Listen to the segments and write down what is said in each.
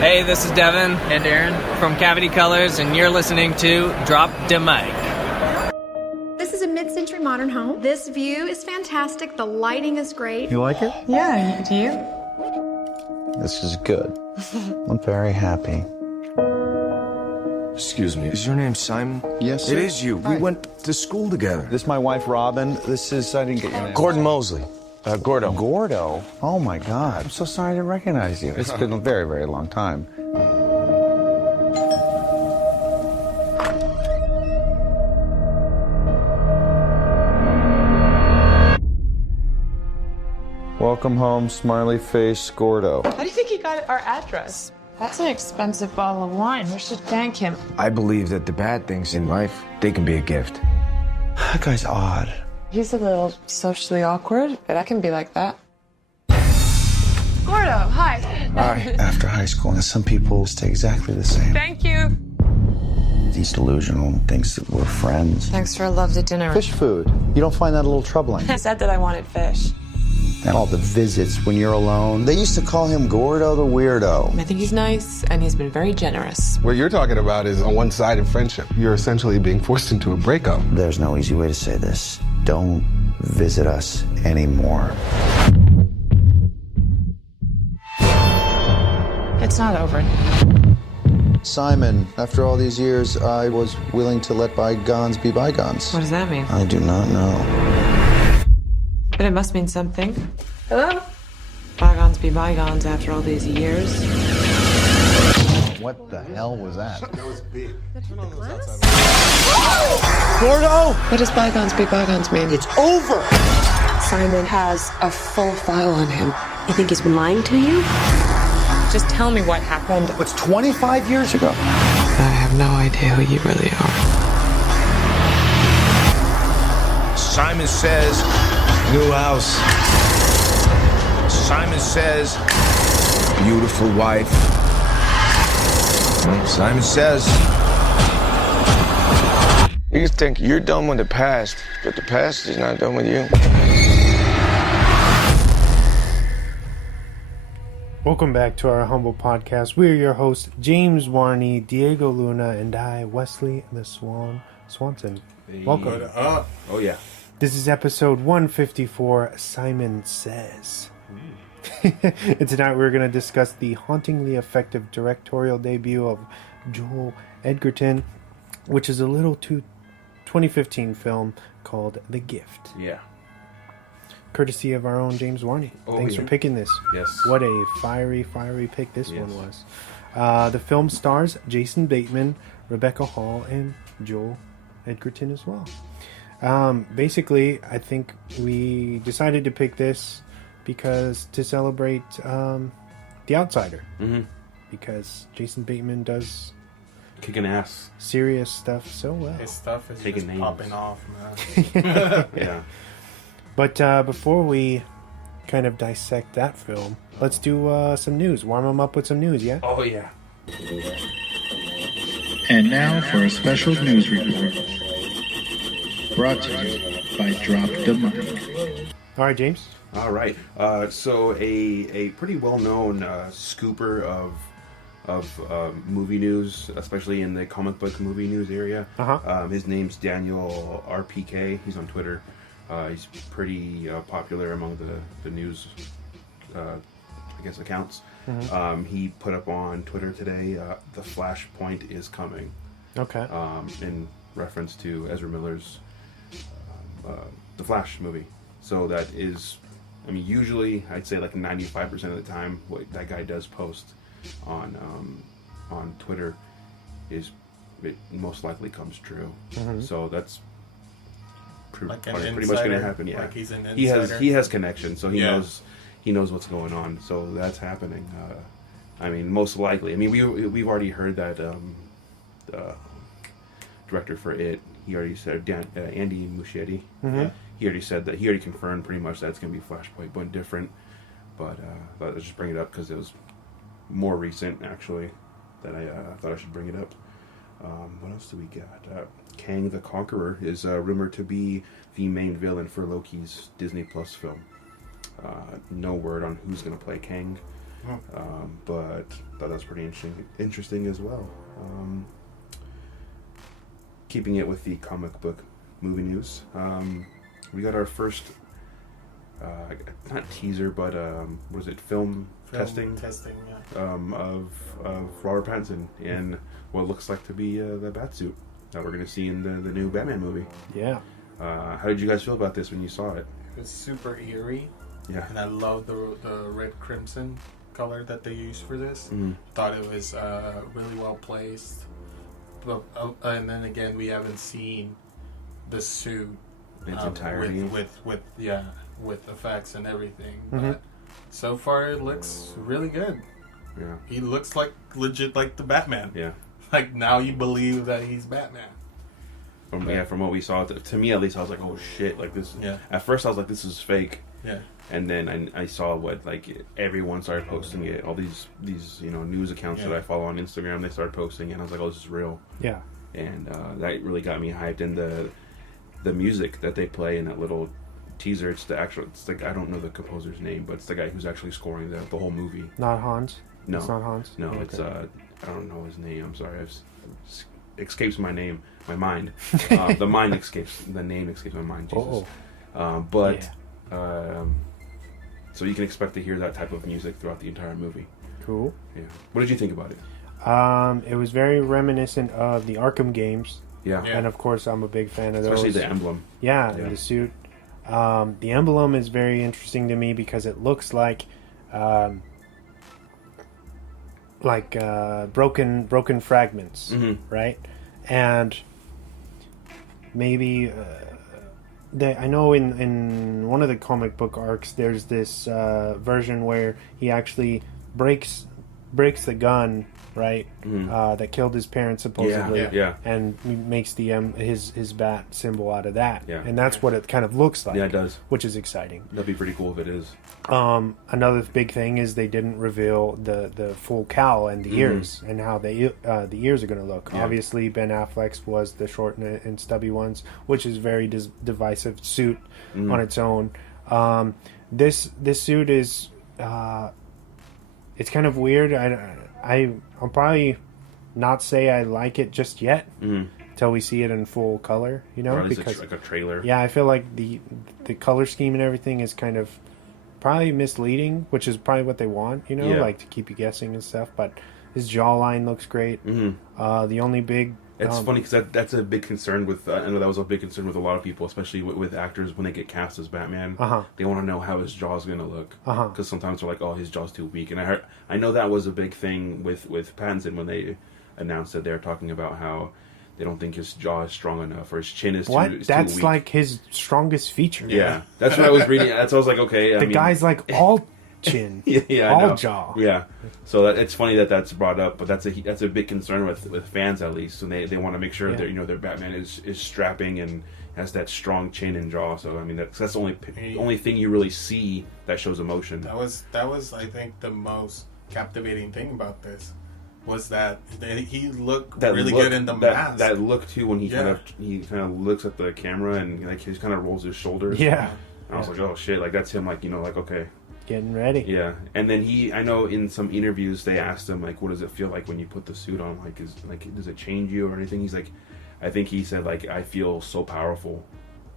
Hey, this is Devin and Aaron from Cavity Colors, and you're listening to Drop the Mic. This is a mid-century modern home. This view is fantastic. The lighting is great. You like it? Yeah, do you? This is good. I'm very happy. Excuse me, is your name Simon? Yes, sir. It is you. Hi. We went to school together. This is my wife, Robin. This is, I didn't get your name. Gordon Mosley. Gordo. Gordo? Oh, my God. I'm so sorry I didn't recognize you. It's been a very, very long time. Welcome home, smiley face, Gordo. How do you think he got our address? That's an expensive bottle of wine. We should thank him. I believe that the bad things in life, they can be a gift. That guy's odd. He's a little socially awkward, but I can be like that. Gordo, hi. Hi. After high school, and some people stay exactly the same. Thank you. He's delusional and thinks that we're friends. Thanks for a lovely dinner. Fish food. You don't find that a little troubling? I said that I wanted fish. And all the visits when you're alone. They used to call him Gordo the Weirdo. I think he's nice, and he's been very generous. What you're talking about is a one-sided friendship. You're essentially being forced into a breakup. There's no easy way to say this. Don't visit us anymore. It's not over. Simon, after all these years, I was willing to let bygones be bygones. What does that mean? I do not know. But it must mean something. Hello? Bygones be bygones after all these years. What the hell was that? That was big. Gordo! What does bygones be bygones mean? It's over! Simon has a full file on him. You think he's been lying to you? Just tell me what happened. It's 25 years ago. I have no idea who you really are. Simon says, new house. Simon says, beautiful wife. Simon says, you think you're done with the past, but the past is not done with you. Welcome back to our humble podcast. We are your hosts, James Warney, Diego Luna, and I, Wesley the Swanson. Welcome. Oh, yeah. This is episode 154, Simon Says. And tonight we're going to discuss the hauntingly effective directorial debut of Joel Edgerton, which is a little 2015 film called The Gift. Yeah. Courtesy of our own James Warney. Thanks for picking this. Yes. What a fiery pick this one was. The film stars Jason Bateman, Rebecca Hall, and Joel Edgerton as well. Basically, I think we decided to pick this because to celebrate The Outsider. Mm-hmm. Because Jason Bateman does Kicking ass. serious stuff so well. His stuff is Taking just names. popping off, man. Yeah. But before we kind of dissect that film, let's do some news. Warm them up with some news, yeah? Oh, yeah. And now for a special news report. Brought to you by Drop the Mic. All right, James. All right. So a pretty well-known scooper of movie news, especially in the comic book movie news area. His name's Daniel RPK. He's on Twitter. He's pretty popular among the news, I guess, accounts. Mm-hmm. He put up on Twitter today, the Flashpoint is coming. Okay. In reference to Ezra Miller's The Flash movie. So that is, I mean, usually I'd say like 95% of the time what that guy does post on Twitter it most likely comes true. Mm-hmm. So that's pretty much going to happen. Yeah, like he's an insider. He has connections, so he knows what's going on. So that's happening. I mean, most likely. I mean, we've already heard that the director for it. He already said Andy Muschietti. Mm-hmm. He already said that. He already confirmed pretty much that it's going to be Flashpoint, but different. But let's just bring it up because it was more recent, actually, that I thought I should bring it up. What else do we got? Kang the Conqueror is rumored to be the main villain for Loki's Disney Plus film. No word on who's going to play Kang. But thought that was pretty interesting as well. Keeping it with the comic book movie news, we got our first not teaser, but was it film testing? Of Robert Pattinson in what looks like to be the Batsuit that we're going to see in the new Batman movie. Yeah. How did you guys feel about this when you saw it? It was super eerie. Yeah. And I love the red crimson color that they used for this. Thought it was really well placed. But, and then again, we haven't seen the suit Its entirety with effects and everything. But so far, it looks really good. Yeah. He looks like legit like the Batman. Yeah. Like now you believe that he's Batman. From what we saw, to me at least, I was like, oh shit, like this. Yeah. At first, I was like, this is fake. Yeah. And then I saw what like everyone started posting it. All these news accounts that I follow on Instagram, they started posting it. And I was like, oh, this is real. Yeah. And that really got me hyped. And the music that they play in that little teaser, it's like, I don't know the composer's name, but it's the guy who's actually scoring the whole movie. Not Hans? No. It's not Hans? No, Okay. it's I don't know his name. I'm sorry. Escapes my mind. The name escapes my mind. Jesus. So you can expect to hear that type of music throughout the entire movie. Cool. Yeah. What did you think about it? It was very reminiscent of the Arkham games. Yeah. And of course, I'm a big fan of Especially those. the emblem. Yeah, the suit. The emblem is very interesting to me because it looks like broken fragments, right? And maybe I know in one of the comic book arcs, there's this version where he actually breaks the gun, right? That killed his parents supposedly, and makes the his bat symbol out of that, and that's what it kind of looks like. Yeah, it does, which is exciting. That'd be pretty cool if it is. Another big thing is they didn't reveal the full cowl and the ears and how the ears are going to look. Yeah. Obviously, Ben Affleck's was the short and stubby ones, which is very divisive suit on its own. This suit is it's kind of weird. I'll probably not say I like it just yet until we see it in full color. Because like a trailer. Yeah, I feel like the color scheme and everything is kind of probably misleading, which is probably what they want, like to keep you guessing and stuff. But his jawline looks great. The only big... It's funny because that's a big concern with... I know that was a big concern with a lot of people, especially with actors when they get cast as Batman. They want to know how his jaw's going to look. Because sometimes they're like, oh, his jaw's too weak. And I know that was a big thing with Pattinson when they announced that they're talking about how they don't think his jaw is strong enough or his chin is too weak. That's like his strongest feature. Yeah. That's what I was reading. That's what I was like, okay. The guy's like all chin, all jaw. Yeah. So it's funny that's brought up, but that's a big concern with fans at least, and they want to make sure that their Batman is strapping and has that strong chin and jaw. So I mean that's the only thing you really see that shows emotion. That was I think the most captivating thing about this was that he looked really good in the mask. That look too when he kind of looks at the camera and like he kind of rolls his shoulders. Yeah. And I was like, oh shit, like that's him, like like okay. Getting ready. Yeah, and then I know in some interviews they asked him like, what does it feel like when you put the suit on? Like, does it change you or anything? He's like, I think he said like, I feel so powerful,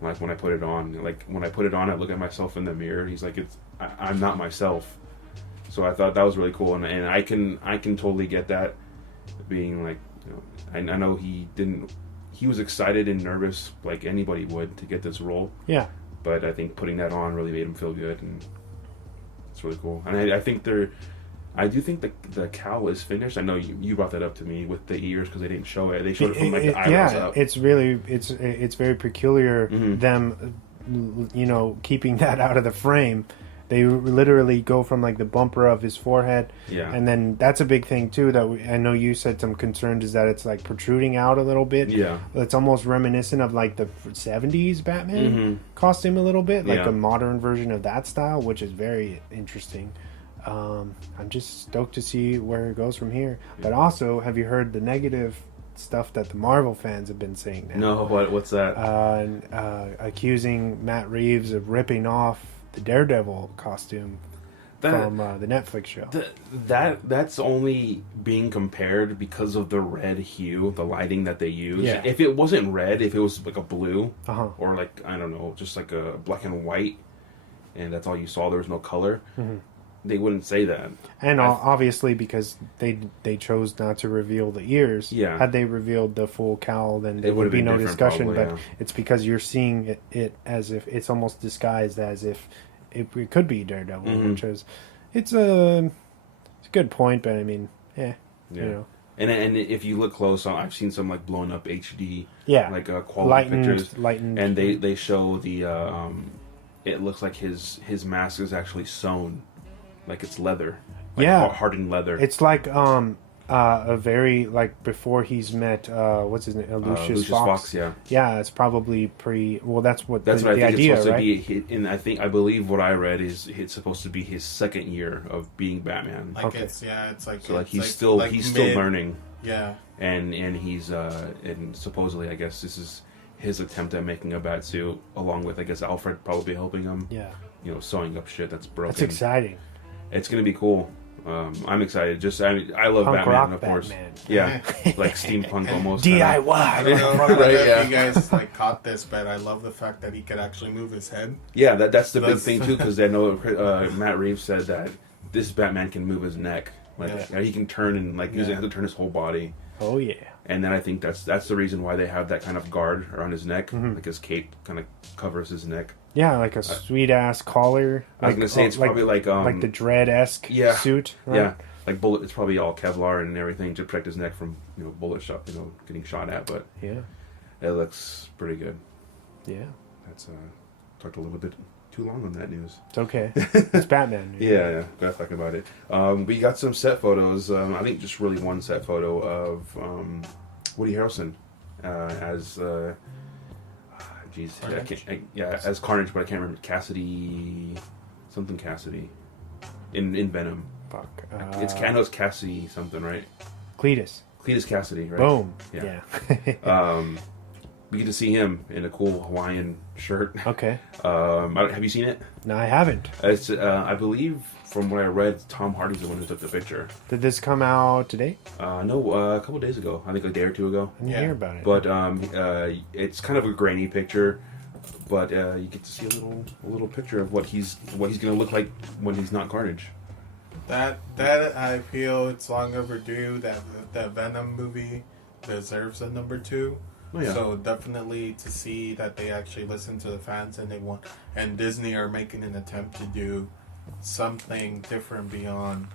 like when I put it on. Like when I put it on, I look at myself in the mirror. He's like, I'm not myself. So I thought that was really cool, and I can totally get that, being like, I know he was excited and nervous like anybody would to get this role. Yeah. But I think putting that on really made him feel good, and it's really cool. And I think I do think the cowl is finished. I know you brought that up to me with the ears because they didn't show it. They showed it from like the eyebrows up. It's really it's very peculiar them keeping that out of the frame. They literally go from like the bumper of his forehead, and then that's a big thing too. That I know you said some concerns is that it's like protruding out a little bit. Yeah, it's almost reminiscent of like the '70s Batman costume a little bit, like a modern version of that style, which is very interesting. I'm just stoked to see where it goes from here. But also, have you heard the negative stuff that the Marvel fans have been saying now? No, what's that? Accusing Matt Reeves of ripping off the Daredevil costume from the Netflix show. That's only being compared because of the red hue, the lighting that they use. Yeah. If it wasn't red, if it was like a blue, Uh-huh. or like, I don't know, just like a black and white, and that's all you saw, there was no color, they wouldn't say that. And obviously because they chose not to reveal the ears. Yeah. Had they revealed the full cowl, then there It would would've be been no different discussion. probably, but yeah. it's because you're seeing it as if it's almost disguised as if it could be Daredevil, which is it's a good point. But I mean, you know. And if you look close, I've seen some like blown up HD, like quality lightened pictures, and they show the it looks like his mask is actually sewn, like it's leather, like hardened leather. It's like a very like before he's met what's his name, Lucius Fox. Yeah, it's probably that's what I think idea, it's supposed right? to be. And I believe what I read is it's supposed to be his second year of being Batman. Like it's like so like he's still learning. Yeah, and he's and supposedly I guess this is his attempt at making a bat suit, along with I guess Alfred probably helping him. Yeah, you know, sewing up shit that's broken. That's exciting. It's gonna be cool. I'm excited. I love Punk Batman, rock of course. Batman. Yeah, like steampunk almost. DIY. I don't know if you guys like caught this, but I love the fact that he could actually move his head. Yeah, that's the big thing too, because I know Matt Reeves said that this Batman can move his neck. Like he can turn and like he doesn't have to turn his whole body. Oh yeah. And then I think that's the reason why they have that kind of guard around his neck, like his cape kind of covers his neck. Yeah, like a sweet ass collar. I was gonna say it's probably like the Dredd-esque suit. Right? Yeah, like bullet. It's probably all Kevlar and everything to protect his neck from bullet shot, getting shot at. But yeah, it looks pretty good. Yeah, that's talked a little bit too long on that news. It's okay. It's Batman. Yeah, gotta talk about it. We got some set photos. I think just really one set photo of Woody Harrelson as. As Carnage, but I can't remember Cassidy, something Cassidy, in Venom. Fuck. It's Cassidy something, right? Cletus Cassidy, right? Boom. Yeah. We get to see him in a cool Hawaiian shirt. Okay. Have you seen it? No, I haven't. It's I believe from what I read, Tom Hardy's the one who took the picture. Did this come out today? No, a couple days ago. I think a day or two ago. I didn't hear about it. But it's kind of a grainy picture, but you get to see a little picture of what he's going to look like when he's not Carnage. That I feel it's long overdue. That Venom movie deserves a number 2. Oh, yeah. So definitely to see that they actually listen to the fans and Disney are making an attempt to do something different beyond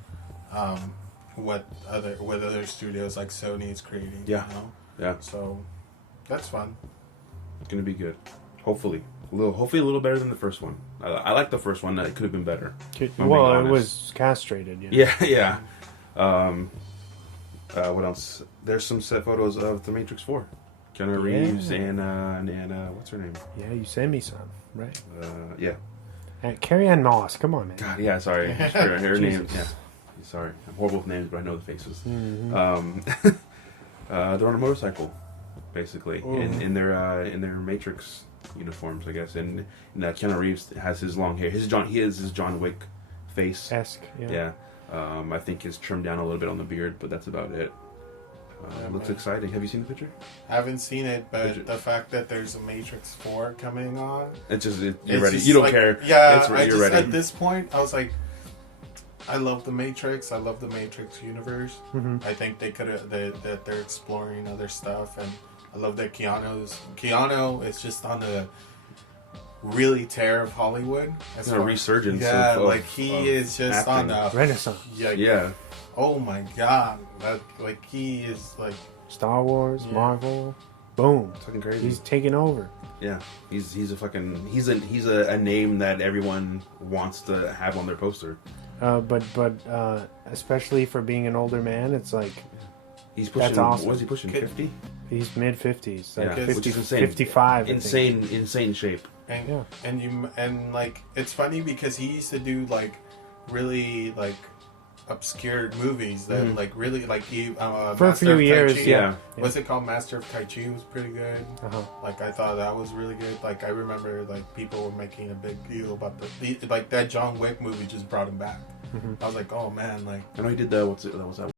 what other studios like Sony is creating. Yeah. Yeah. So that's fun. It's gonna be good. Hopefully a little better than the first one. I like the first one. It could have been better. Well, it was castrated. Yeah. What else? There's some set photos of The Matrix 4. Keanu Reeves and what's her name? Yeah, you sent me some, right? Yeah. Carrie Ann Moss, come on, man. God, yeah, sorry. Her name. Yeah. Sorry. I'm horrible with names, but I know the faces. Mm-hmm. They're on a motorcycle, basically, in their Matrix uniforms, I guess. And Keanu Reeves has his long hair. He has his John Wick face. Esque, yeah. I think he's trimmed down a little bit on the beard, but that's about it. Looks exciting. Have you seen the picture? I haven't seen it, but the fact that there's a Matrix 4 coming on, you're ready. You don't care. Yeah, you're ready. At this point, I was like, I love the Matrix. I love the Matrix universe. Mm-hmm. I think that they're exploring other stuff, and I love that Keanu is just on the really tear of Hollywood. It's a resurgence. Yeah, like he is just acting. on the Renaissance. Yeah. Oh my god! He is like Star Wars, Marvel, boom, fucking crazy. He's taking over. Yeah, he's a name that everyone wants to have on their poster. But especially for being an older man, it's like he's pushing. That's awesome. What is he pushing? 50? He's mid-50s, like yeah, 50, which is insane. 55. Insane shape. And like it's funny because he used to do like really like obscure movies that like really like you For a Master few of Tai years, Chi. yeah. What's it called? Master of Tai Chi was pretty good. Like I thought that was really good. Like I remember like people were making a big deal about the like that John Wick movie just brought him back. I was like, oh man, like I know he did the what's that